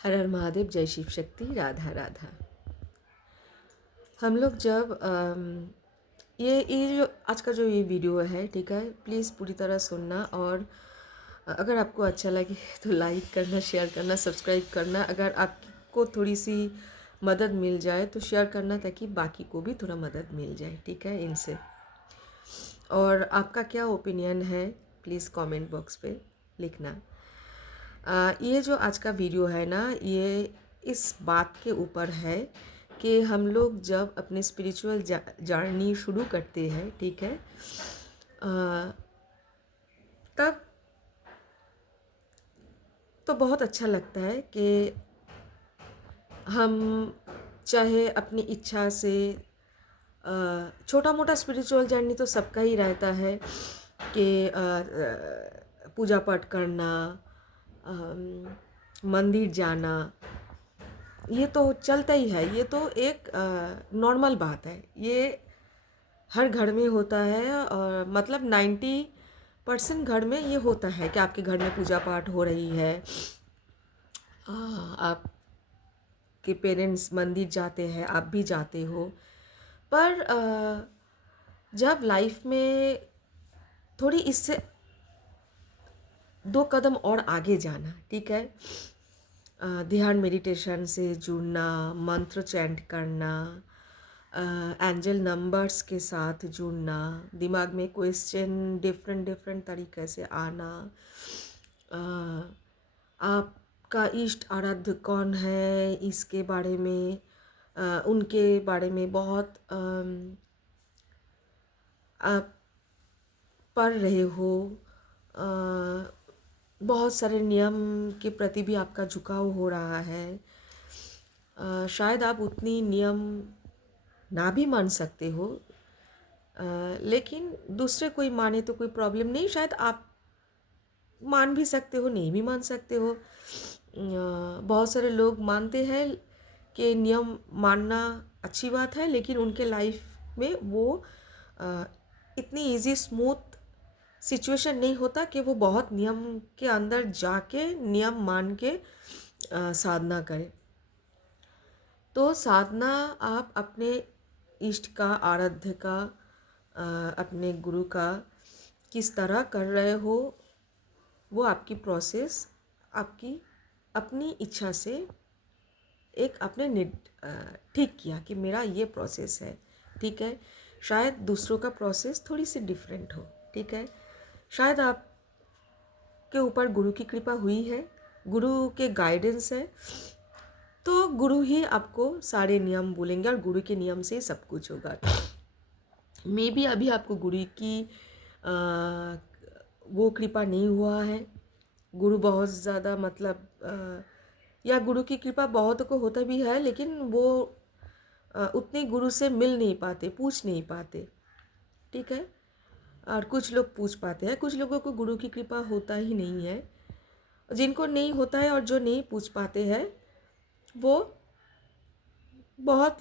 हर हर महादेव, जय शिव शक्ति, राधा राधा। हम लोग जब ये जो आज का जो ये वीडियो है, ठीक है, प्लीज़ पूरी तरह सुनना। और अगर आपको अच्छा लगे तो लाइक करना, शेयर करना, सब्सक्राइब करना। अगर आपको थोड़ी सी मदद मिल जाए तो शेयर करना, ताकि बाकी को भी थोड़ा मदद मिल जाए, ठीक है, इनसे। और आपका क्या ओपिनियन है, प्लीज़ कमेंट बॉक्स पे लिखना। ये जो आज का वीडियो है ना, ये इस बात के ऊपर है कि हम लोग जब अपने स्पिरिचुअल जर्नी शुरू करते हैं, ठीक है, तब तो बहुत अच्छा लगता है कि हम चाहे अपनी इच्छा से छोटा मोटा स्पिरिचुअल जर्नी तो सबका ही रहता है कि पूजा पाठ करना, मंदिर जाना, ये तो चलता ही है। ये तो एक नॉर्मल बात है। ये हर घर में होता है, और मतलब 90% घर में ये होता है कि आपके घर में पूजा पाठ हो रही है, आपके पेरेंट्स मंदिर जाते हैं, आप भी जाते हो। पर जब लाइफ में थोड़ी इससे 2 कदम और आगे जाना, ठीक है, ध्यान मेडिटेशन से जुड़ना, मंत्र चैंट करना, एंजल नंबर्स के साथ जुड़ना, दिमाग में क्वेश्चन डिफरेंट डिफरेंट तरीके से आना, आपका इष्ट आराध्य कौन है, इसके बारे में उनके बारे में बहुत आप पढ़ रहे हो, बहुत सारे नियम के प्रति भी आपका झुकाव हो रहा है। शायद आप उतनी नियम ना भी मान सकते हो, लेकिन दूसरे कोई माने तो कोई प्रॉब्लम नहीं। शायद आप मान भी सकते हो, नहीं भी मान सकते हो। बहुत सारे लोग मानते हैं कि नियम मानना अच्छी बात है, लेकिन उनके लाइफ में वो इतनी इजी स्मूथ सिचुएशन नहीं होता कि वो बहुत नियम के अंदर जाके नियम मान के साधना करें। तो साधना आप अपने इष्ट का, आराध्य का, अपने गुरु का किस तरह कर रहे हो, वो आपकी प्रोसेस, आपकी अपनी इच्छा से एक आपने ठीक किया कि मेरा ये प्रोसेस है, ठीक है। शायद दूसरों का प्रोसेस थोड़ी सी डिफरेंट हो, ठीक है। शायद आपके ऊपर गुरु की कृपा हुई है, गुरु के गाइडेंस है, तो गुरु ही आपको सारे नियम बोलेंगे और गुरु के नियम से सब कुछ होगा। मे बी अभी आपको गुरु की वो कृपा नहीं हुआ है। गुरु बहुत ज़्यादा मतलब या गुरु की कृपा बहुत को होता भी है, लेकिन वो उतने गुरु से मिल नहीं पाते, पूछ नहीं पाते, ठीक है। और कुछ लोग पूछ पाते हैं, कुछ लोगों को गुरु की कृपा होता ही नहीं है। जिनको नहीं होता है और जो नहीं पूछ पाते हैं, वो बहुत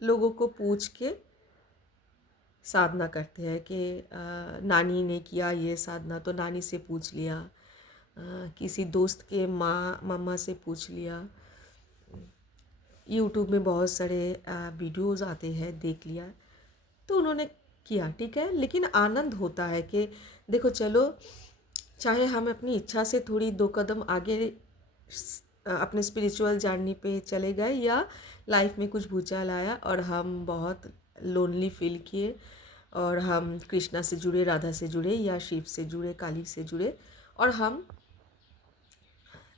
लोगों को पूछ के साधना करते हैं कि नानी ने किया ये साधना तो नानी से पूछ लिया, किसी दोस्त के माँ मम्मा से पूछ लिया, यूट्यूब में बहुत सारे वीडियोज़ आते हैं, देख लिया तो उन्होंने किया, ठीक है। लेकिन आनंद होता है कि देखो चलो, चाहे हम अपनी इच्छा से थोड़ी 2 कदम आगे अपने स्पिरिचुअल जर्नी पे चले गए, या लाइफ में कुछ भूचाल आया और हम बहुत लोनली फील किए, और हम कृष्णा से जुड़े, राधा से जुड़े, या शिव से जुड़े, काली से जुड़े, और हम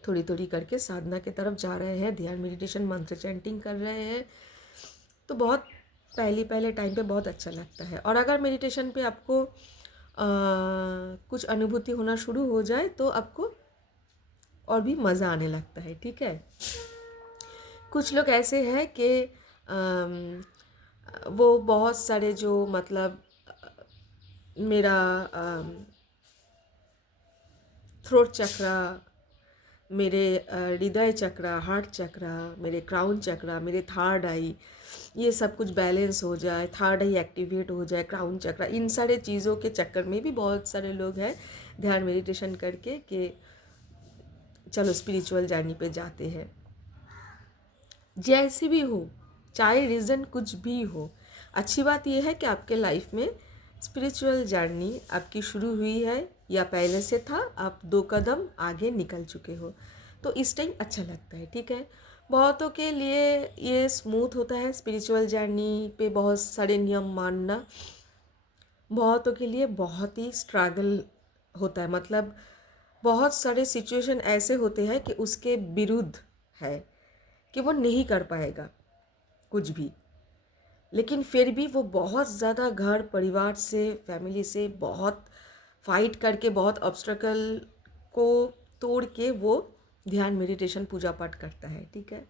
थोड़ी थोड़ी करके साधना की तरफ जा रहे हैं, ध्यान मेडिटेशन मंत्र चैंटिंग कर रहे हैं, तो बहुत पहले टाइम पे बहुत अच्छा लगता है। और अगर मेडिटेशन पे आपको कुछ अनुभूति होना शुरू हो जाए तो आपको और भी मज़ा आने लगता है, ठीक है। कुछ लोग ऐसे हैं कि वो बहुत सारे जो मतलब मेरा थ्रोट चक्रा, मेरे हृदय चक्रा, हार्ट चक्रा, मेरे क्राउन चक्रा, मेरे थर्ड आई, ये सब कुछ बैलेंस हो जाए, थर्ड आई एक्टिवेट हो जाए, क्राउन चक्रा, इन सारे चीज़ों के चक्कर में भी बहुत सारे लोग हैं ध्यान मेडिटेशन करके कि चलो स्पिरिचुअल जर्नी पे जाते हैं। जैसी भी हो, चाहे रीज़न कुछ भी हो, अच्छी बात यह है कि आपके लाइफ में स्पिरिचुअल जर्नी आपकी शुरू हुई है या पहले से था, आप 2 कदम आगे निकल चुके हो, तो इस टाइम अच्छा लगता है, ठीक है। बहुतों के लिए ये स्मूथ होता है स्पिरिचुअल जर्नी पे बहुत सारे नियम मानना, बहुतों के लिए बहुत ही स्ट्रगल होता है, मतलब बहुत सारे सिचुएशन ऐसे होते हैं कि उसके विरुद्ध है कि वो नहीं कर पाएगा कुछ भी, लेकिन फिर भी वो बहुत ज़्यादा घर परिवार से फैमिली से बहुत फाइट करके बहुत ऑब्स्ट्रकल को तोड़ के वो ध्यान मेडिटेशन पूजा पाठ करता है, ठीक है।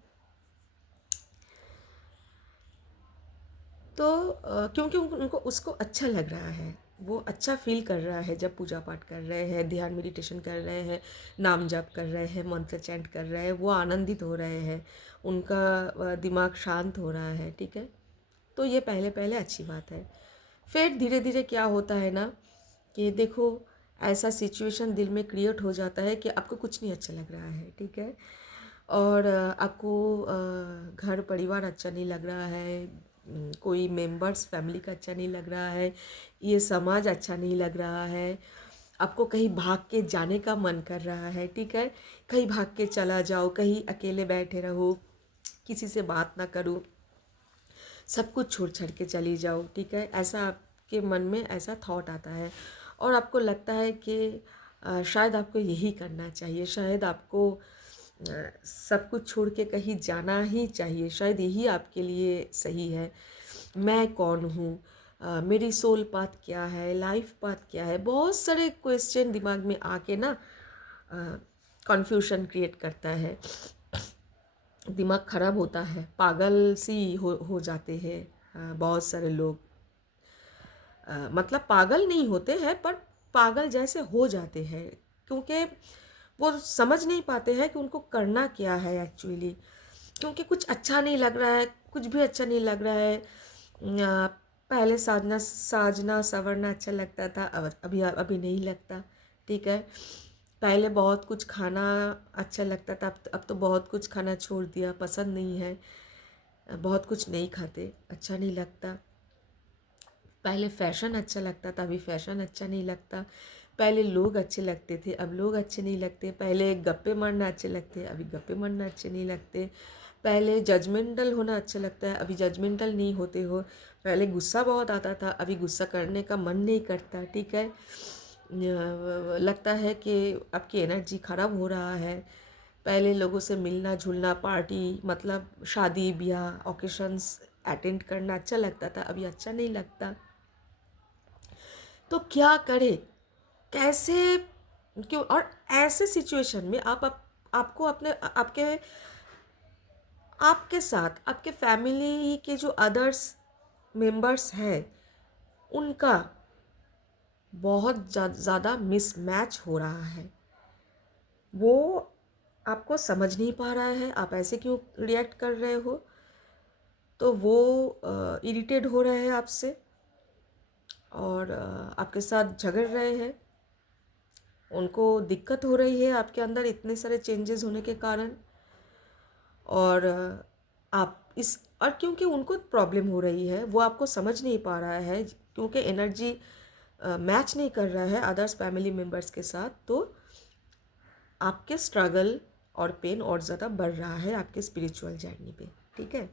तो क्योंकि उनको उसको अच्छा लग रहा है, वो अच्छा फील कर रहा है जब पूजा पाठ कर रहे हैं, ध्यान मेडिटेशन कर रहे हैं, नाम जाप कर रहे हैं, मंत्र चैंट कर रहे हैं, वो आनंदित हो रहे हैं, उनका दिमाग शांत हो रहा है, ठीक है। तो ये पहले पहले अच्छी बात है। फिर धीरे धीरे क्या होता है ना कि देखो, ऐसा सिचुएशन दिल में क्रिएट हो जाता है कि आपको कुछ नहीं अच्छा लग रहा है, ठीक है। और आपको घर परिवार अच्छा नहीं लग रहा है, कोई मेंबर्स फैमिली का अच्छा नहीं लग रहा है, ये समाज अच्छा नहीं लग रहा है, आपको कहीं भाग के जाने का मन कर रहा है, ठीक है। कहीं भाग के चला जाओ, कहीं अकेले बैठे रहो, किसी से बात ना करो, सब कुछ छोड़ छाड़ के चली जाओ, ठीक है। ऐसा आपके मन में ऐसा थॉट आता है और आपको लगता है कि शायद आपको यही करना चाहिए, शायद आपको सब कुछ छोड़ के कहीं जाना ही चाहिए, शायद यही आपके लिए सही है। मैं कौन हूँ, मेरी सोल पाथ क्या है, लाइफ पाथ क्या है, बहुत सारे क्वेश्चन दिमाग में आके ना कन्फ्यूजन क्रिएट करता है, दिमाग ख़राब होता है, पागल सी हो जाते हैं बहुत सारे लोग। मतलब पागल नहीं होते हैं पर पागल जैसे हो जाते हैं, क्योंकि वो समझ नहीं पाते हैं कि उनको करना क्या है एक्चुअली, क्योंकि कुछ अच्छा नहीं लग रहा है, कुछ भी अच्छा नहीं लग रहा है। पहले साजना साजना संवरना अच्छा लगता था, अब अभी अभी नहीं लगता, ठीक है। पहले बहुत कुछ खाना अच्छा लगता था, अब तो बहुत कुछ खाना छोड़ दिया, पसंद नहीं है, बहुत कुछ नहीं खाते, अच्छा नहीं लगता। पहले फ़ैशन अच्छा लगता था, अभी फ़ैशन अच्छा नहीं लगता। पहले लोग अच्छे लगते थे, अब लोग अच्छे नहीं लगते। पहले गप्पे मारना अच्छे लगते, अभी गप्पे मारना अच्छे नहीं लगते। पहले जजमेंटल होना अच्छा लगता है, अभी जजमेंटल नहीं होते हो। पहले गुस्सा बहुत आता था, अभी गुस्सा करने का मन नहीं करता, ठीक है। लगता है कि आपकी एनर्जी ख़राब हो रहा है। पहले लोगों से मिलना जुलना, पार्टी मतलब शादी ब्याह ओकेशंस अटेंड करना अच्छा लगता था, अभी अच्छा नहीं लगता। तो क्या करें, कैसे, क्यों, और ऐसे सिचुएशन में आपको अपने आपके आपके साथ आपके फैमिली के जो अदर्स मेंबर्स हैं उनका बहुत ज़्यादा मिसमैच हो रहा है, वो आपको समझ नहीं पा रहा है, आप ऐसे क्यों रिएक्ट कर रहे हो, तो वो इरिटेट हो रहे हैं आपसे और आपके साथ झगड़ रहे हैं, उनको दिक्कत हो रही है आपके अंदर इतने सारे चेंजेस होने के कारण। और आप इस और क्योंकि उनको प्रॉब्लम हो रही है, वो आपको समझ नहीं पा रहा है, क्योंकि एनर्जी मैच नहीं कर रहा है अदर्स फैमिली मेम्बर्स के साथ, तो आपके स्ट्रगल और पेन और ज़्यादा बढ़ रहा है आपके स्पिरिचुअल जर्नी पे, ठीक है।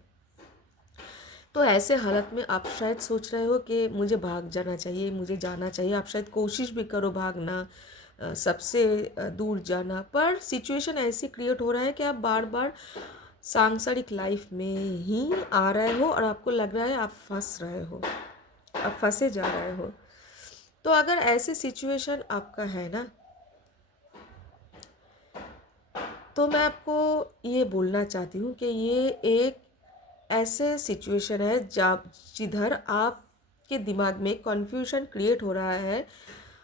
तो ऐसे हालत में आप शायद सोच रहे हो कि मुझे भाग जाना चाहिए, मुझे जाना चाहिए, आप शायद कोशिश भी करो भागना, सबसे दूर जाना, पर सिचुएशन ऐसी क्रिएट हो रहा है कि आप बार बार सांसारिक लाइफ में ही आ रहे हो और आपको लग रहा है आप फंस रहे हो, आप फंसे जा रहे हो। तो अगर ऐसे सिचुएशन आपका है ना, तो मैं आपको ये बोलना चाहती हूँ कि ये एक ऐसे सिचुएशन है जब जिधर आपके दिमाग में कन्फ्यूजन क्रिएट हो रहा है,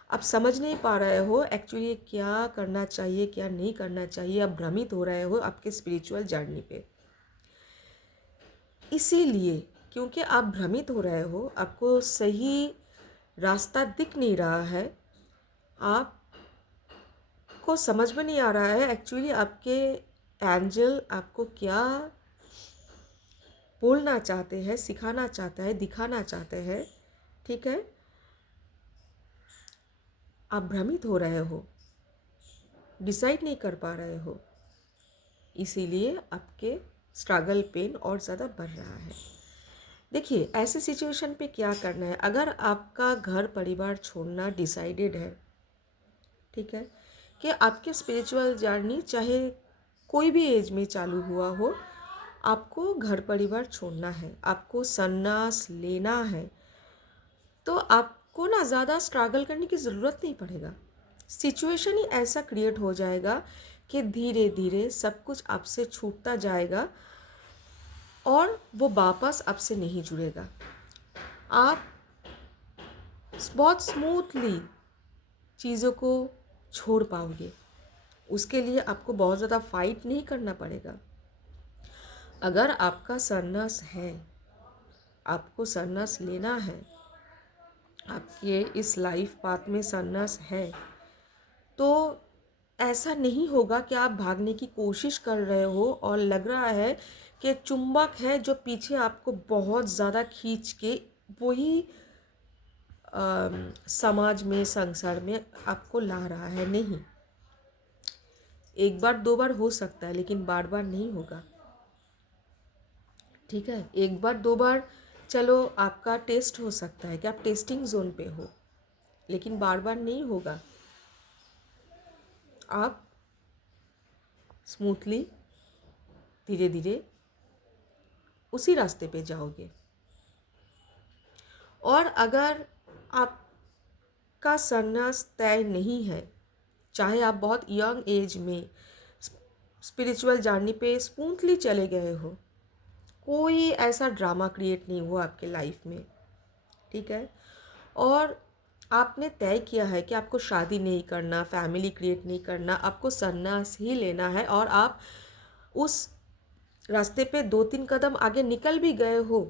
आप समझ नहीं पा रहे हो एक्चुअली क्या करना चाहिए क्या नहीं करना चाहिए, आप भ्रमित हो रहे हो आपके स्पिरिचुअल जर्नी पे। इसीलिए, क्योंकि आप भ्रमित हो रहे हो, आपको सही रास्ता दिख नहीं रहा है, आपको समझ में नहीं आ रहा है एक्चुअली आपके एंजल आपको क्या बोलना चाहते हैं, सिखाना चाहता है, दिखाना चाहते हैं, ठीक है, आप भ्रमित हो रहे हो, डिसाइड नहीं कर पा रहे हो, इसीलिए आपके स्ट्रगल पेन और ज़्यादा बढ़ रहा है। देखिए, ऐसे सिचुएशन पे क्या करना है, अगर आपका घर परिवार छोड़ना डिसाइडेड है, ठीक है, कि आपके स्पिरिचुअल जर्नी चाहे कोई भी एज में चालू हुआ हो, आपको घर परिवार छोड़ना है, आपको संन्यास लेना है, तो आपको ना ज़्यादा स्ट्रगल करने की ज़रूरत नहीं पड़ेगा। सिचुएशन ही ऐसा क्रिएट हो जाएगा कि धीरे धीरे सब कुछ आपसे छूटता जाएगा और वो वापस आपसे नहीं जुड़ेगा। आप बहुत स्मूथली चीज़ों को छोड़ पाओगे। उसके लिए आपको बहुत ज़्यादा फाइट नहीं करना पड़ेगा। अगर आपका संन्यास है, आपको संन्यास लेना है, आपके इस लाइफ पाथ में संन्यास है, तो ऐसा नहीं होगा कि आप भागने की कोशिश कर रहे हो और लग रहा है कि चुंबक है जो पीछे आपको बहुत ज़्यादा खींच के वही समाज में, संसार में आपको ला रहा है। नहीं, एक बार दो बार हो सकता है, लेकिन बार बार नहीं होगा, ठीक है। एक बार दो बार चलो आपका टेस्ट हो सकता है कि आप टेस्टिंग जोन पे हो, लेकिन बार बार नहीं होगा। आप स्मूथली धीरे धीरे उसी रास्ते पे जाओगे। और अगर आपका संन्यास तय नहीं है, चाहे आप बहुत यंग एज में स्पिरिचुअल जर्नी पे स्मूथली चले गए हो, कोई ऐसा ड्रामा क्रिएट नहीं हुआ आपके लाइफ में, ठीक है, और आपने तय किया है कि आपको शादी नहीं करना, फैमिली क्रिएट नहीं करना, आपको संन्यास ही लेना है, और आप उस रास्ते पे 2-3 कदम आगे निकल भी गए हो,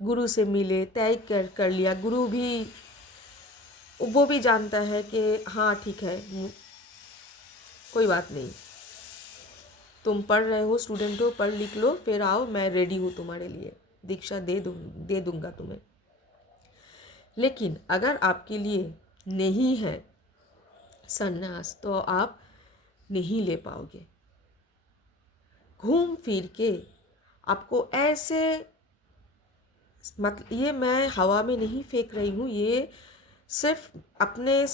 गुरु से मिले, तय कर लिया, गुरु भी वो भी जानता है कि हाँ ठीक है, कोई बात नहीं, तुम पढ़ रहे हो, स्टूडेंट हो, पढ़ लिख लो, फिर आओ, मैं रेडी हूँ तुम्हारे लिए, दीक्षा दे दूँगा तुम्हें। लेकिन अगर आपके लिए नहीं है संन्यास, तो आप नहीं ले पाओगे। घूम फिर के आपको ऐसे, मतलब ये मैं हवा में नहीं फेंक रही हूँ, ये सिर्फ अपने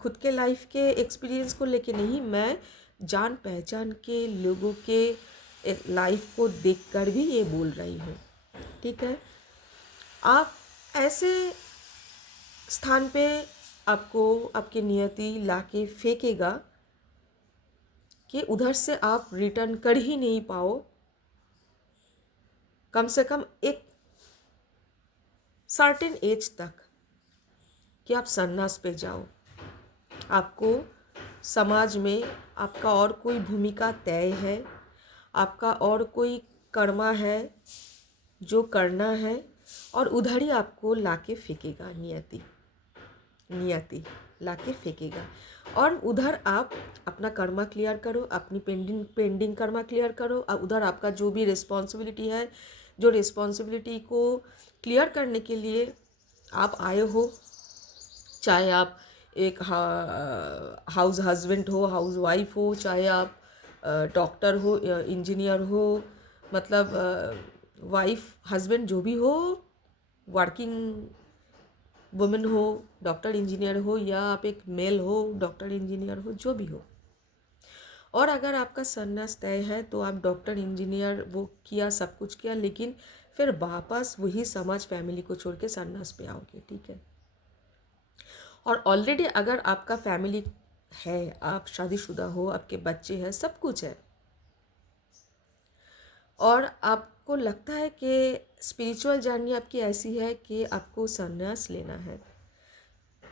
खुद के लाइफ के एक्सपीरियंस को लेके नहीं, मैं जान पहचान के लोगों के लाइफ को देखकर भी ये बोल रही हूँ, ठीक है। आप ऐसे स्थान पे आपको आपकी नियति लाके फेंकेगा कि उधर से आप रिटर्न कर ही नहीं पाओ, कम से कम एक सर्टेन एज तक, कि आप संन्यास पे जाओ। आपको समाज में आपका और कोई भूमिका तय है, आपका और कोई कर्मा है जो करना है, और उधर ही आपको लाके फेंकेगा, नियति लाके फेंकेगा, और उधर आप अपना कर्मा क्लियर करो, अपनी पेंडिंग कर्मा क्लियर करो, और उधर आपका जो भी रिस्पॉन्सिबिलिटी है, जो रिस्पॉन्सिबिलिटी को क्लियर करने के लिए आप आए हो, चाहे आप एक हाउस हस्बैंड हो, हाउस वाइफ हो, चाहे आप डॉक्टर हो, इंजीनियर हो, मतलब वाइफ हस्बैंड जो भी हो, वर्किंग वुमेन हो, डॉक्टर इंजीनियर हो, या आप एक मेल हो, डॉक्टर इंजीनियर हो, जो भी हो। और अगर आपका संन्यास तय है, तो आप डॉक्टर इंजीनियर वो किया, सब कुछ किया, लेकिन फिर वापस वही समाज फैमिली को छोड़ के संन्यास पे आओगे, ठीक है। और ऑलरेडी अगर आपका फैमिली है, आप शादीशुदा हो, आपके बच्चे हैं, सब कुछ है, और आपको लगता है कि स्पिरिचुअल जर्नी आपकी ऐसी है कि आपको संन्यास लेना है,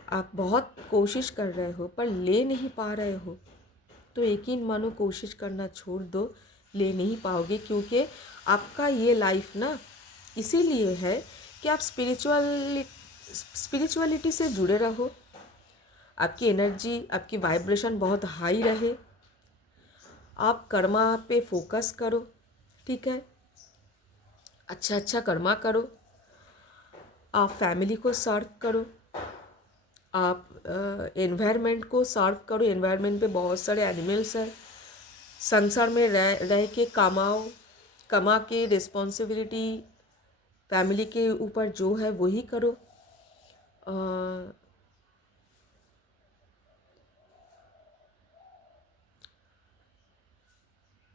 आप बहुत कोशिश कर रहे हो पर ले नहीं पा रहे हो, तो यकीन मानो कोशिश करना छोड़ दो, ले नहीं पाओगे। क्योंकि आपका ये लाइफ ना इसीलिए है कि आप स्पिरिचुअलिटी से जुड़े रहो, आपकी एनर्जी, आपकी वाइब्रेशन बहुत हाई रहे, आप कर्मा पे फोकस करो, ठीक है। अच्छा अच्छा कर्मा करो, आप फैमिली को सर्व करो, आप एनवायरनमेंट को सर्व करो। एनवायरनमेंट पे बहुत सारे एनिमल्स हैं, संसार में रह के कमाओ, कमा के रिस्पॉन्सिबिलिटी फैमिली के ऊपर जो है वही करो।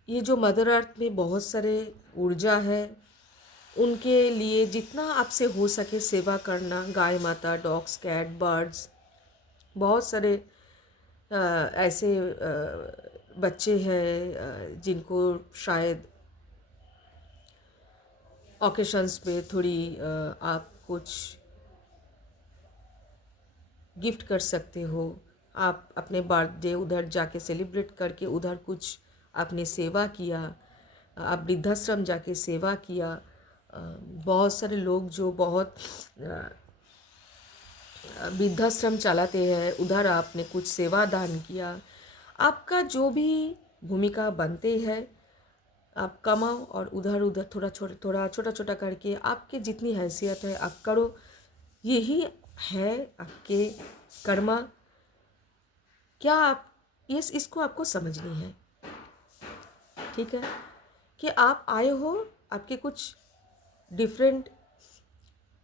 ये जो मदर अर्थ में बहुत सारे ऊर्जा है, उनके लिए जितना आपसे हो सके सेवा करना। गाय माता, डॉग्स, कैट, बर्ड्स, बहुत सारे ऐसे बच्चे हैं जिनको शायद ओकेशंस पे थोड़ी आप कुछ गिफ्ट कर सकते हो। आप अपने बर्थडे उधर जाके सेलिब्रेट करके उधर कुछ आपने सेवा किया, आप वृद्धाश्रम जाके सेवा किया। बहुत सारे लोग जो बहुत वृद्धाश्रम चलाते हैं, उधर आपने कुछ सेवा दान किया। आपका जो भी भूमिका बनते हैं, आप कमाओ और उधर उधर थोड़ा छोटा छोटा करके आपके जितनी हैसियत है आप करो। यही है आपके कर्मा। क्या आप इसको आपको समझनी है, ठीक है? कि आप आए हो, आपके कुछ डिफरेंट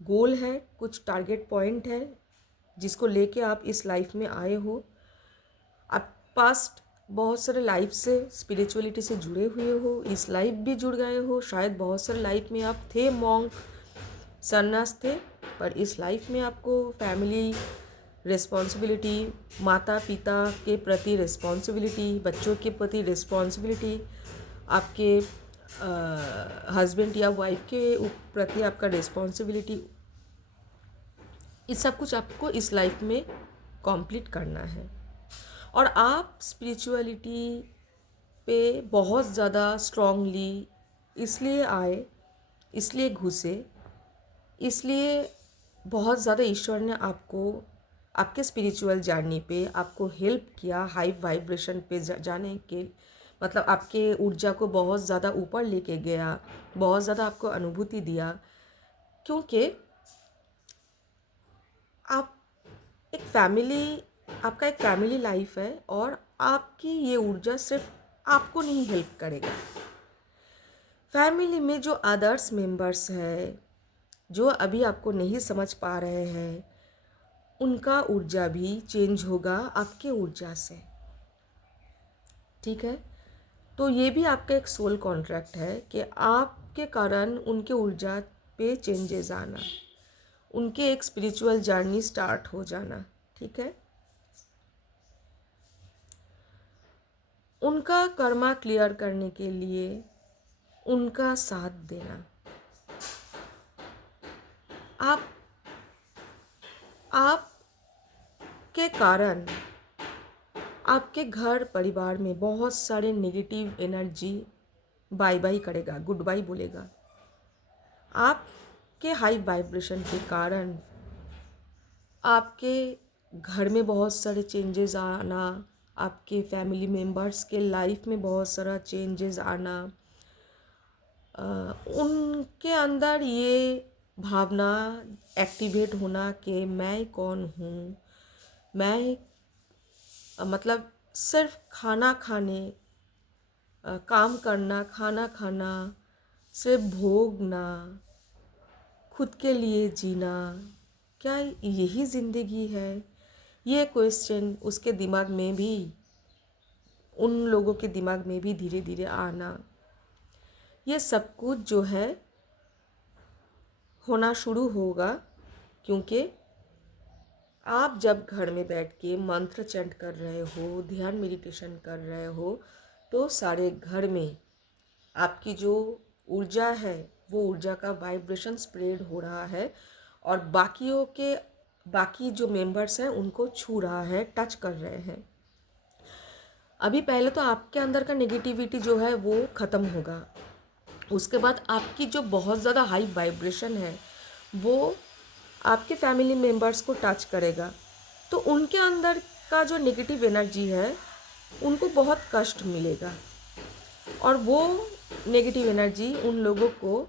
गोल है, कुछ टारगेट पॉइंट है जिसको लेके आप इस लाइफ में आए हो। आप पास्ट बहुत सारे लाइफ से स्पिरिचुअलिटी से जुड़े हुए हो, इस लाइफ भी जुड़ गए हो। शायद बहुत सारे लाइफ में आप थे मॉन्क, सन्यास थे, पर इस लाइफ में आपको फैमिली रिस्पॉन्सिबिलिटी, माता पिता के प्रति रिस्पॉन्सिबिलिटी, बच्चों के प्रति रिस्पॉन्सिबिलिटी, आपके हस्बैंड या वाइफ के प्रति आपका रिस्पॉन्सिबिलिटी, ये सब कुछ आपको इस लाइफ में कंप्लीट करना है। और आप स्पिरिचुअलिटी पे बहुत ज़्यादा स्ट्रांगली इसलिए आए, इसलिए घुसे, इसलिए बहुत ज़्यादा ईश्वर ने आपको आपके स्पिरिचुअल जर्नी पे आपको हेल्प किया, हाई वाइब्रेशन पे जाने के, मतलब आपके ऊर्जा को बहुत ज़्यादा ऊपर लेके गया, बहुत ज़्यादा आपको अनुभूति दिया। क्योंकि आप एक फैमिली, आपका एक फैमिली लाइफ है और आपकी ये ऊर्जा सिर्फ आपको नहीं हेल्प करेगा। फैमिली में जो अदर्स मेंबर्स हैं, जो अभी आपको नहीं समझ पा रहे हैं, उनका ऊर्जा भी चेंज होगा आपके ऊर्जा से, ठीक है? तो ये भी आपका एक सोल कॉन्ट्रैक्ट है कि आपके कारण उनके ऊर्जा पे चेंजेस आना, उनके एक स्पिरिचुअल जर्नी स्टार्ट हो जाना, ठीक है? उनका कर्मा क्लियर करने के लिए उनका साथ देना। आप के कारण आपके घर परिवार में बहुत सारे नेगेटिव एनर्जी बाय बाय करेगा, गुड बाय बोलेगा। आपके हाई वाइब्रेशन के कारण आपके घर में बहुत सारे चेंजेस आना, आपके फैमिली मेम्बर्स के लाइफ में बहुत सारा चेंजेस आना, उनके अंदर ये भावना एक्टिवेट होना कि मैं कौन हूँ, मैं मतलब सिर्फ खाना खाने, काम करना, खाना खाना, सिर्फ भोगना, खुद के लिए जीना, क्या यही ज़िंदगी है? ये क्वेश्चन उसके दिमाग में भी, उन लोगों के दिमाग में भी धीरे धीरे आना, ये सब कुछ जो है होना शुरू होगा। क्योंकि आप जब घर में बैठ के मंत्र चैंट कर रहे हो, ध्यान मेडिटेशन कर रहे हो, तो सारे घर में आपकी जो ऊर्जा है वो ऊर्जा का वाइब्रेशन स्प्रेड हो रहा है और बाकी जो मेंबर्स हैं उनको छू रहा है, टच कर रहे हैं। अभी पहले तो आपके अंदर का नेगेटिविटी जो है वो ख़त्म होगा, उसके बाद आपकी जो बहुत ज़्यादा हाई वाइब्रेशन है वो आपके फैमिली मेम्बर्स को टच करेगा, तो उनके अंदर का जो नेगेटिव एनर्जी है उनको बहुत कष्ट मिलेगा और वो नेगेटिव एनर्जी उन लोगों को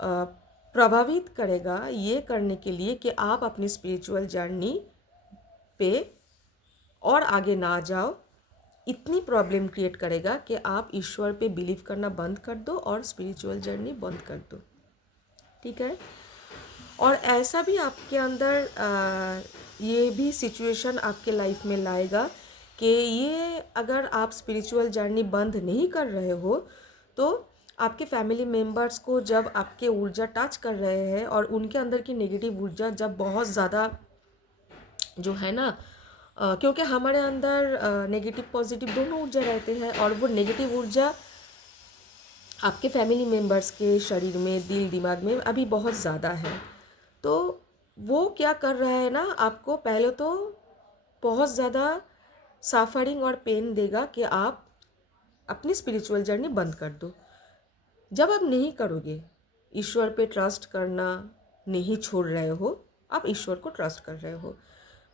प्रभावित करेगा ये करने के लिए कि आप अपनी स्पिरिचुअल जर्नी पे और आगे ना जाओ। इतनी प्रॉब्लम क्रिएट करेगा कि आप ईश्वर पे बिलीव करना बंद कर दो और स्पिरिचुअल जर्नी बंद कर दो। ठीक है। और ऐसा भी आपके अंदर ये भी सिचुएशन आपके लाइफ में लाएगा कि ये अगर आप स्पिरिचुअल जर्नी बंद नहीं कर रहे हो तो आपके फैमिली मेम्बर्स को जब आपके ऊर्जा टच कर रहे हैं और उनके अंदर की नेगेटिव ऊर्जा जब बहुत ज़्यादा जो है ना, क्योंकि हमारे अंदर नेगेटिव पॉजिटिव दोनों ऊर्जा रहते हैं और वो नेगेटिव ऊर्जा आपके फैमिली मेम्बर्स के शरीर में, दिल दिमाग में अभी बहुत ज़्यादा है। तो वो क्या कर रहा है ना, आपको पहले तो बहुत ज़्यादा सफरिंग और पेन देगा कि आप अपनी स्पिरिचुअल जर्नी बंद कर दो। जब आप नहीं करोगे, ईश्वर पे ट्रस्ट करना नहीं छोड़ रहे हो, आप ईश्वर को ट्रस्ट कर रहे हो,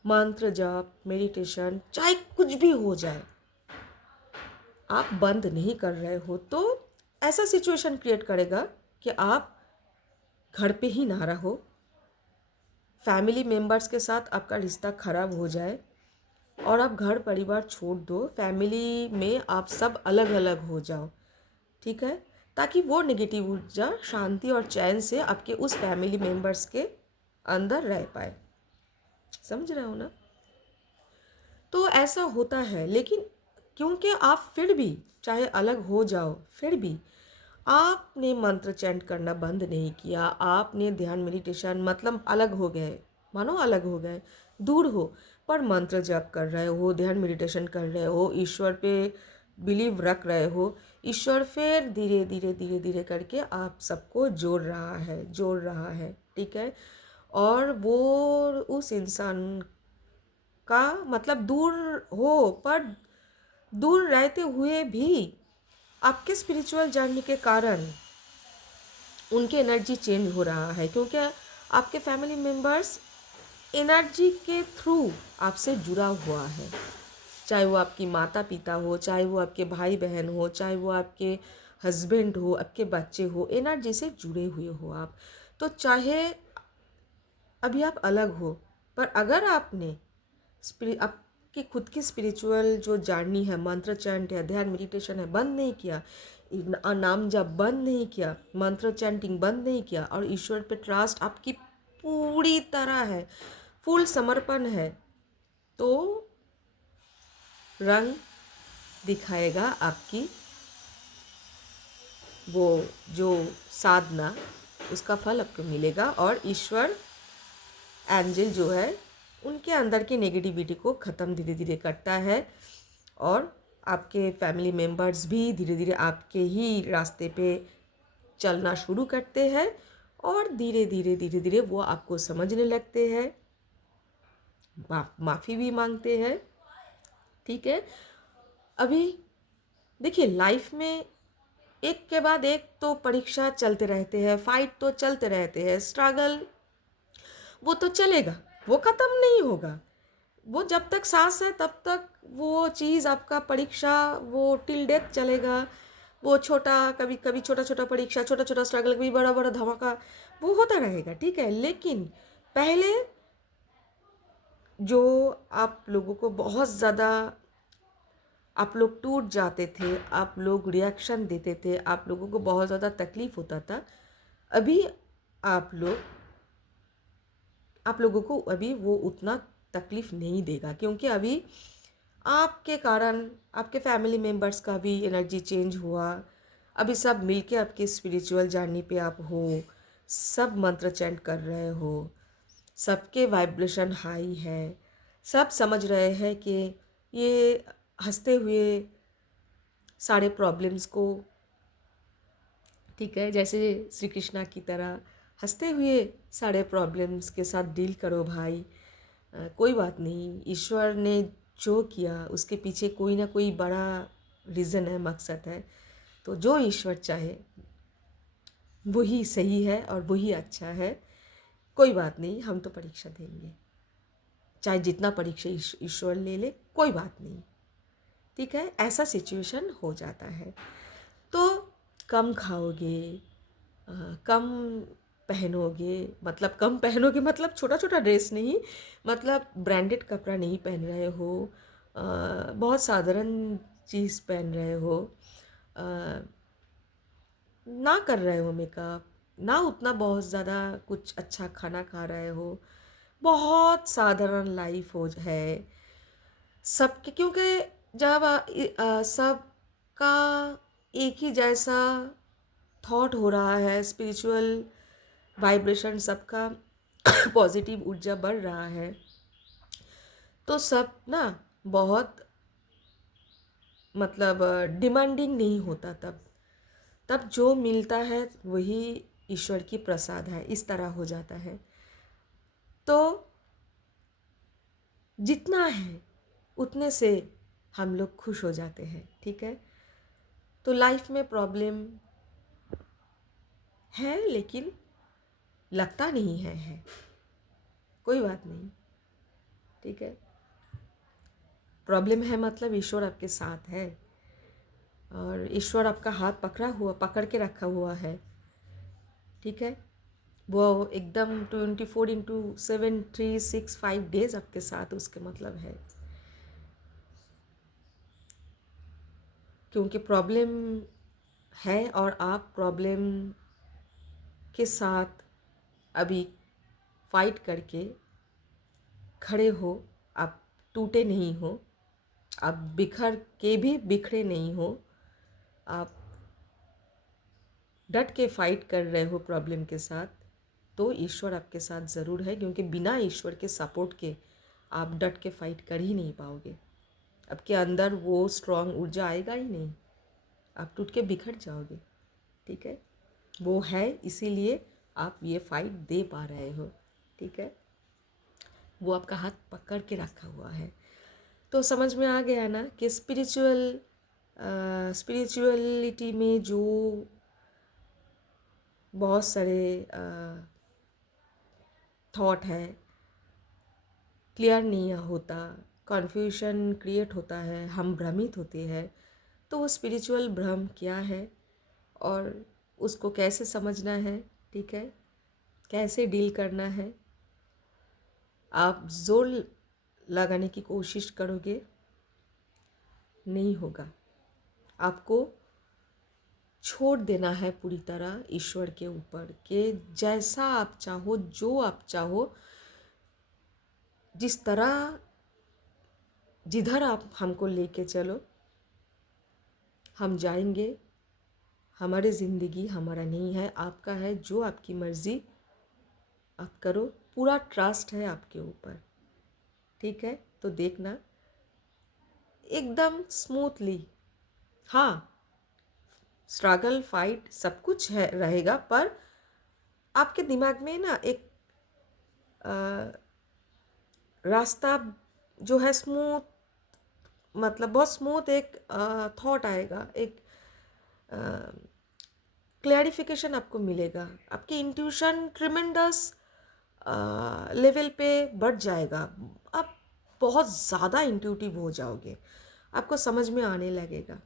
मंत्र जाप, मेडिटेशन, चाहे कुछ भी हो जाए, आप बंद नहीं कर रहे हो, तो ऐसा सिचुएशन क्रिएट करेगा कि आप घर पे ही ना रहो, फैमिली मेम्बर्स के साथ आपका रिश्ता खराब हो जाए और आप घर परिवार छोड़ दो, फैमिली में आप सब अलग अलग हो जाओ। ठीक है, ताकि वो नेगेटिव ऊर्जा शांति और चैन से आपके उस फैमिली मेम्बर्स के अंदर रह पाए। समझ रहे हो ना? तो ऐसा होता है, लेकिन क्योंकि आप फिर भी चाहे अलग हो जाओ, फिर भी आपने मंत्र चैंट करना बंद नहीं किया, आपने ध्यान मेडिटेशन मतलब अलग हो गए, मानो अलग हो गए, दूर हो, पर मंत्र जप कर रहे हो, ध्यान मेडिटेशन कर रहे हो, ईश्वर पे बिलीव रख रहे हो, ईश्वर फिर धीरे धीरे धीरे धीरे करके आप सबको जोड़ रहा है। ठीक है। और वो उस इंसान का मतलब दूर हो, पर दूर रहते हुए भी आपके स्पिरिचुअल जर्नी के कारण उनकी एनर्जी चेंज हो रहा है, क्योंकि आपके फैमिली मेम्बर्स एनर्जी के थ्रू आपसे जुड़ा हुआ है। चाहे वो आपकी माता पिता हो, चाहे वो आपके भाई बहन हो, चाहे वो आपके हस्बैंड हो, आपके बच्चे हो, एनर्जी से जुड़े हुए हो आप। तो चाहे अभी आप अलग हो, पर अगर आपने आपकी खुद की स्पिरिचुअल जो जर्नी है, मंत्र चैंट है, ध्यान मेडिटेशन है, बंद नहीं किया, नाम जप बंद नहीं किया, मंत्र चैंटिंग बंद नहीं किया और ईश्वर पे ट्रस्ट आपकी पूरी तरह है, फुल समर्पण है, तो रंग दिखाएगा आपकी वो जो साधना, उसका फल आपको मिलेगा और ईश्वर एंजल जो है उनके अंदर की नेगेटिविटी को ख़त्म धीरे धीरे करता है और आपके फैमिली मेम्बर्स भी धीरे धीरे आपके ही रास्ते पे चलना शुरू करते हैं और धीरे धीरे धीरे धीरे वो आपको समझने लगते हैं, माफ़ी भी मांगते हैं। ठीक है। अभी देखिए, लाइफ में एक के बाद एक तो परीक्षा चलते रहते हैं, फाइट तो चलते रहते हैं, स्ट्रगल वो तो चलेगा, वो ख़त्म नहीं होगा, वो जब तक सांस है तब तक वो चीज़ आपका परीक्षा वो टिल डेथ चलेगा। वो छोटा, कभी कभी छोटा छोटा परीक्षा, छोटा छोटा स्ट्रगल, कभी बड़ा बड़ा धमाका, वो होता रहेगा। ठीक है। लेकिन पहले जो आप लोगों को बहुत ज़्यादा आप लोग टूट जाते थे, आप लोग रिएक्शन देते थे, आप लोगों को बहुत ज़्यादा तकलीफ़ होता था, अभी आप लोगों को अभी वो उतना तकलीफ़ नहीं देगा, क्योंकि अभी आपके कारण आपके फैमिली मेम्बर्स का भी एनर्जी चेंज हुआ। अभी सब मिलके आपके स्पिरिचुअल जर्नी पे आप हो, सब मंत्र चैंट कर रहे हो, सबके वाइब्रेशन हाई है, सब समझ रहे हैं कि ये हंसते हुए सारे प्रॉब्लम्स को, ठीक है, जैसे श्री कृष्णा की तरह हंसते हुए सारे प्रॉब्लम्स के साथ डील करो भाई। कोई बात नहीं, ईश्वर ने जो किया उसके पीछे कोई ना कोई बड़ा रीज़न है, मकसद है, तो जो ईश्वर चाहे वही सही है और वही अच्छा है। कोई बात नहीं, हम तो परीक्षा देंगे, चाहे जितना परीक्षा ईश्वर ले ले, कोई बात नहीं। ठीक है। ऐसा सिचुएशन हो जाता है। तो कम खाओगे, कम पहनोगे, मतलब कम पहनोगे मतलब छोटा छोटा ड्रेस नहीं, मतलब ब्रांडेड कपड़ा नहीं पहन रहे हो, बहुत साधारण चीज़ पहन रहे हो, अ, ना कर रहे हो मेकअप, ना उतना बहुत ज़्यादा कुछ अच्छा खाना खा रहे हो, बहुत साधारण लाइफ हो है सबके, क्योंकि जब सबका एक ही जैसा थॉट हो रहा है, स्पिरिचुअल वाइब्रेशन सबका पॉजिटिव ऊर्जा बढ़ रहा है, तो सब ना बहुत मतलब डिमांडिंग नहीं होता, तब तब जो मिलता है वही ईश्वर की प्रसाद है, इस तरह हो जाता है। तो जितना है उतने से हम लोग खुश हो जाते हैं, ठीक है। तो लाइफ में प्रॉब्लम है लेकिन लगता नहीं है, कोई बात नहीं, ठीक है। प्रॉब्लम है मतलब ईश्वर आपके साथ है, और ईश्वर आपका हाथ पकड़ के रखा हुआ है, ठीक है। वो एकदम 24/7 365 डेज आपके साथ, उसके मतलब है, क्योंकि प्रॉब्लम है और आप प्रॉब्लम के साथ अभी फाइट करके खड़े हो, आप टूटे नहीं हो, आप बिखर के भी बिखरे नहीं हो, आप डट के फाइट कर रहे हो प्रॉब्लम के साथ, तो ईश्वर आपके साथ ज़रूर है, क्योंकि बिना ईश्वर के सपोर्ट के आप डट के फाइट कर ही नहीं पाओगे, आपके अंदर वो स्ट्रॉन्ग ऊर्जा आएगा ही नहीं, आप टूट के बिखर जाओगे, ठीक है। वो है, इसीलिए आप ये फाइट दे पा रहे हो, ठीक है। वो आपका हाथ पकड़ के रखा हुआ है। तो समझ में आ गया ना कि स्पिरिचुअलिटी में जो बहुत सारे थॉट है, क्लियर नहीं होता, कन्फ्यूजन क्रिएट होता है, हम भ्रमित होते हैं, तो वो स्पिरिचुअल भ्रम क्या है और उसको कैसे समझना है, ठीक है, कैसे डील करना है। आप जोर लगाने की कोशिश करोगे, नहीं होगा, आपको छोड़ देना है पूरी तरह ईश्वर के ऊपर, कि जैसा आप चाहो, जो आप चाहो, जिस तरह जिधर आप हमको लेके चलो हम जाएंगे। हमारी ज़िंदगी हमारा नहीं है, आपका है, जो आपकी मर्ज़ी आप करो, पूरा ट्रस्ट है आपके ऊपर, ठीक है। तो देखना एकदम स्मूथली, हाँ स्ट्रगल फाइट सब कुछ है रहेगा, पर आपके दिमाग में ना एक रास्ता जो है स्मूथ, मतलब बहुत स्मूथ एक थॉट आएगा, एक क्लैरिफिकेशन आपको मिलेगा, आपकी इंट्यूशन ट्रिमेंडस लेवल पे बढ़ जाएगा, आप बहुत ज़्यादा इंट्यूटिव हो जाओगे, आपको समझ में आने लगेगा,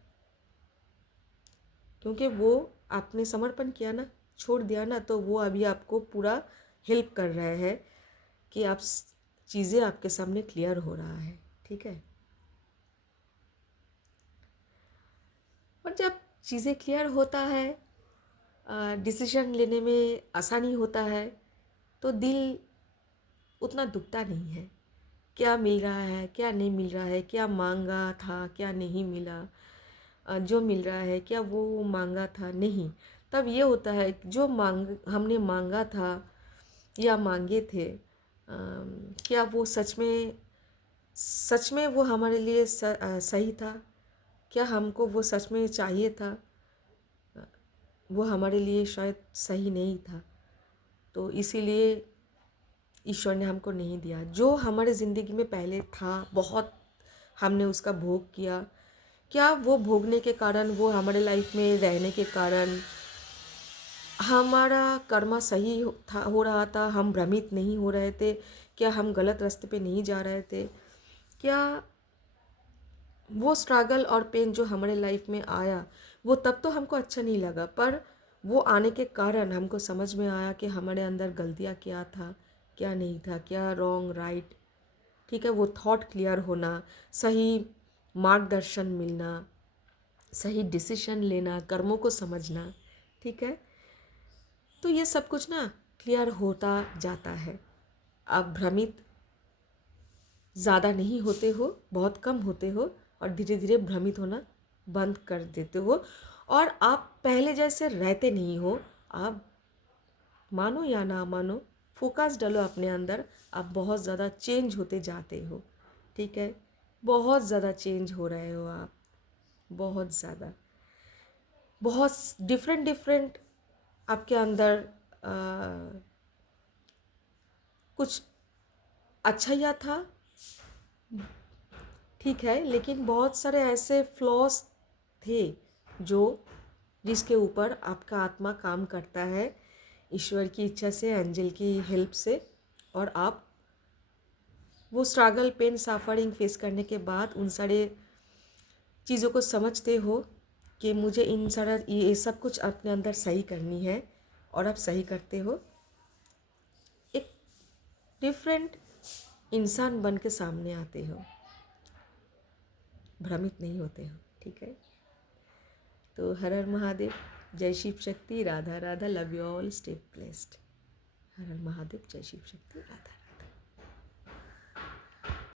क्योंकि वो आपने समर्पण किया ना, छोड़ दिया ना, तो वो अभी आपको पूरा हेल्प कर रहे हैं कि आप चीज़ें आपके सामने क्लियर हो रहा है, ठीक है। और जब चीज़ें क्लियर होता है, डिसीजन लेने में आसानी होता है, तो दिल उतना दुखता नहीं है, क्या मिल रहा है क्या नहीं मिल रहा है, क्या मांगा था क्या नहीं मिला, जो मिल रहा है क्या वो मांगा था नहीं, तब ये होता है जो हमने मांगा था या मांगे थे, क्या वो सच में वो हमारे लिए सही था, क्या हमको वो सच में चाहिए था, वो हमारे लिए शायद सही नहीं था, तो इसीलिए ईश्वर ने हमको नहीं दिया। जो हमारे ज़िंदगी में पहले था, बहुत हमने उसका भोग किया, क्या वो भोगने के कारण, वो हमारे लाइफ में रहने के कारण हमारा कर्मा सही हो रहा था, हम भ्रमित नहीं हो रहे थे, क्या हम गलत रास्ते पे नहीं जा रहे थे, क्या वो स्ट्रगल और पेन जो हमारे लाइफ में आया वो तब तो हमको अच्छा नहीं लगा, पर वो आने के कारण हमको समझ में आया कि हमारे अंदर गलतियाँ क्या था, क्या नहीं था, क्या रॉन्ग राइट, ठीक है। वो थॉट क्लियर होना, सही मार्गदर्शन मिलना, सही डिसीजन लेना, कर्मों को समझना, ठीक है। तो ये सब कुछ ना क्लियर होता जाता है। आप भ्रमित ज़्यादा नहीं होते हो, बहुत कम होते हो, और धीरे धीरे भ्रमित होना बंद कर देते हो, और आप पहले जैसे रहते नहीं हो। आप मानो या ना मानो, फोकस डालो अपने अंदर, आप बहुत ज़्यादा चेंज होते जाते हो, ठीक है। बहुत ज़्यादा चेंज हो रहे हो आप, बहुत ज़्यादा, बहुत डिफरेंट डिफरेंट आपके अंदर कुछ अच्छाइयाँ था, ठीक है, लेकिन बहुत सारे ऐसे फ्लॉज थे जो जिसके ऊपर आपका आत्मा काम करता है ईश्वर की इच्छा से, एंजल की हेल्प से, और आप वो स्ट्रगल, पेन, सफरिंग फेस करने के बाद उन सारे चीज़ों को समझते हो कि मुझे इन सारा ये सब कुछ अपने अंदर सही करनी है, और आप सही करते हो, एक डिफरेंट इंसान बन के सामने आते हो, भ्रमित नहीं होते हो, ठीक है। तो हर हर महादेव, जय Shiv Shakti, Radha Radha, love you all, stay blessed. हर हर महादेव, जय शिव शक्ति, राधा।